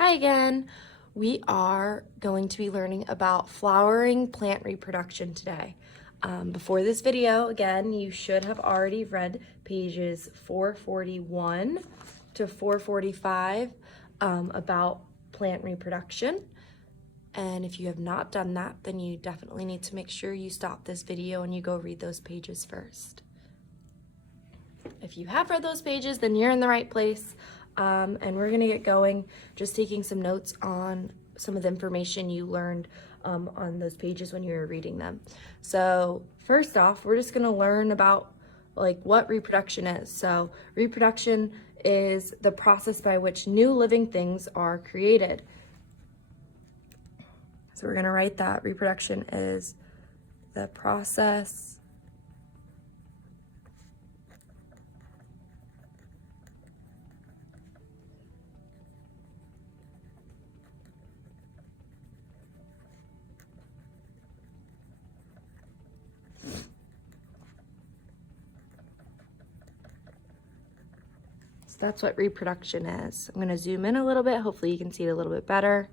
Hi again. We are going to be learning about flowering plant reproduction today. Before this video, again, you should have already read pages 441 to 445 about plant reproduction. And if you have not done that, then you definitely need to make sure you stop this video and you go read those pages first. If you have read those pages, then you're in the right place. And we're gonna get going, just taking some notes on some of the information you learned on those pages when you were reading them. So first off, we're just gonna learn about what reproduction is. So reproduction is the process by which new living things are created. So we're gonna write that reproduction is the process that's what reproduction is. I'm going to zoom in a little bit. Hopefully you can see it a little bit better.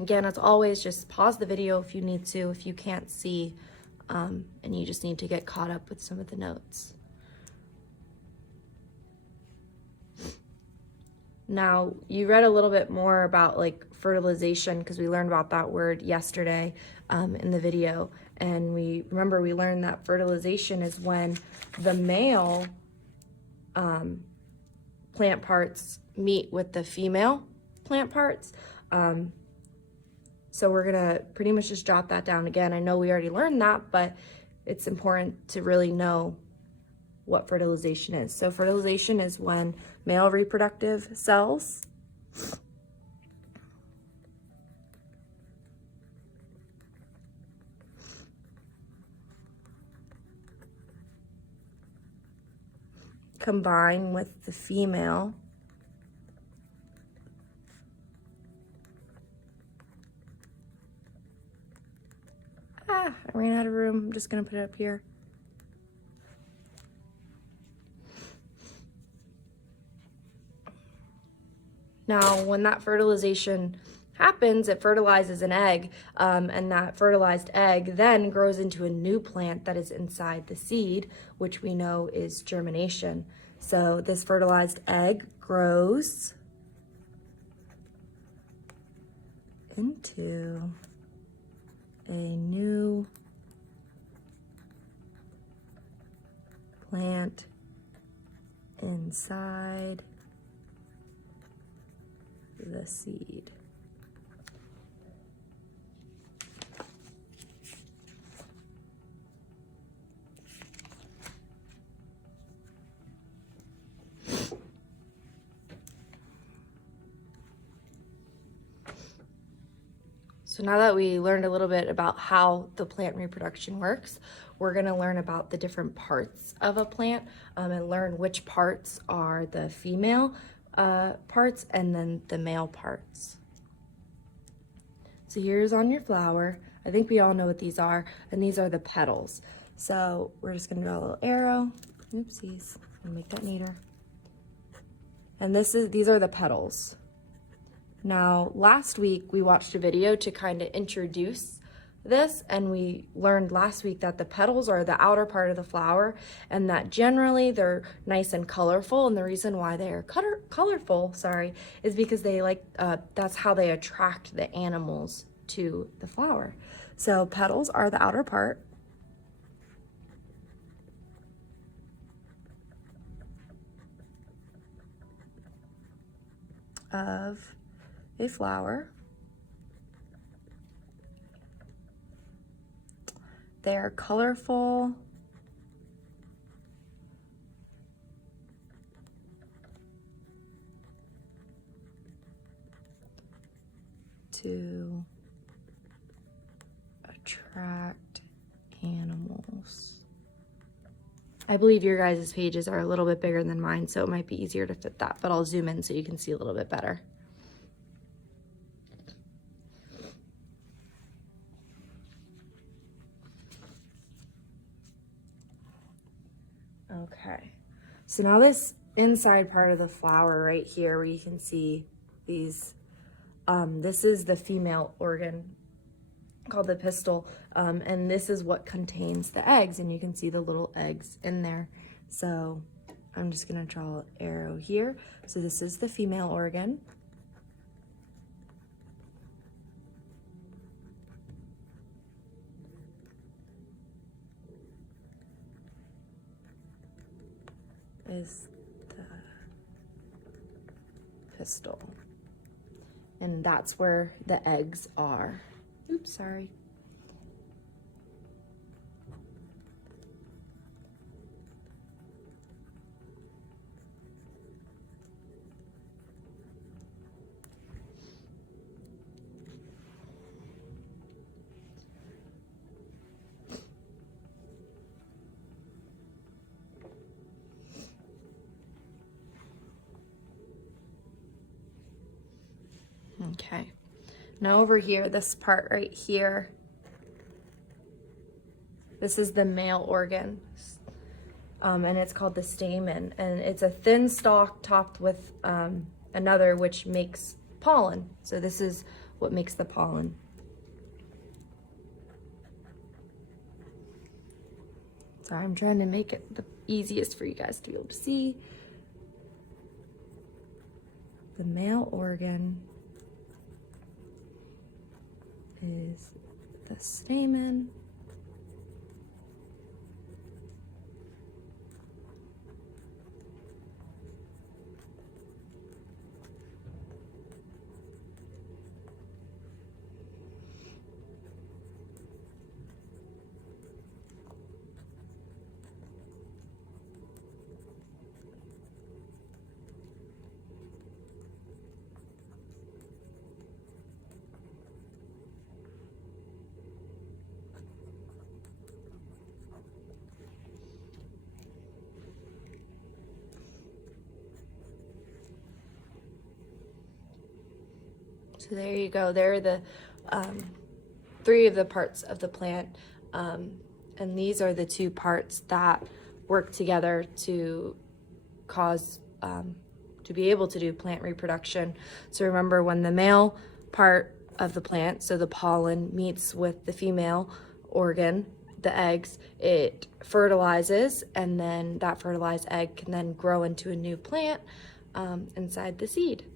Again, as always, just pause the video if you need to, if you can't see, and you just need to get caught up with some of the notes. Now, you read a little bit more about fertilization because we learned about that word yesterday in the video. And we learned that fertilization is when the male plant parts meet with the female plant parts. So we're gonna pretty much just jot that down again. I know we already learned that, but it's important to really know what fertilization is. So fertilization is when male reproductive cells combine with the female I ran out of room. I'm just gonna put it up here. Now, when that fertilization happens, it fertilizes an egg, and that fertilized egg then grows into a new plant that is inside the seed, which we know is germination. So this fertilized egg grows into a new plant inside the seed. So now that we learned a little bit about how the plant reproduction works, we're going to learn about the different parts of a plant and learn which parts are the female parts and then the male parts. So here's on your flower. I think we all know what these are, and these are the petals. So we're just going to draw a little arrow. Oopsies, I'm gonna make that neater. And these are the petals. Now, last week we watched a video to kind of introduce this, and we learned last week that the petals are the outer part of the flower and that generally they're nice and colorful, and the reason why they are colorful, is because they that's how they attract the animals to the flower. So petals are the outer part. Of a flower. They are colorful. To attract animals. I believe your guys' pages are a little bit bigger than mine, so it might be easier to fit that, but I'll zoom in so you can see a little bit better. Okay, so now this inside part of the flower right here where you can see these. This is the female organ called the pistil, and this is what contains the eggs, and you can see the little eggs in there. So I'm just gonna draw an arrow here. So this is the female organ. Is the pistil, and that's where the eggs are. Oops, sorry. Okay, now over here, this part right here, this is the male organ, and it's called the stamen, and it's a thin stalk topped with another, which makes pollen. So this is what makes the pollen. Sorry, I'm trying to make it the easiest for you guys to be able to see. The male organ is the stamen. So there you go. There are the 3 of the parts of the plant, and these are the 2 parts that work together to cause, to be able to do plant reproduction. So remember, when the male part of the plant, so the pollen, meets with the female organ, the eggs, it fertilizes, and then that fertilized egg can then grow into a new plant inside the seed.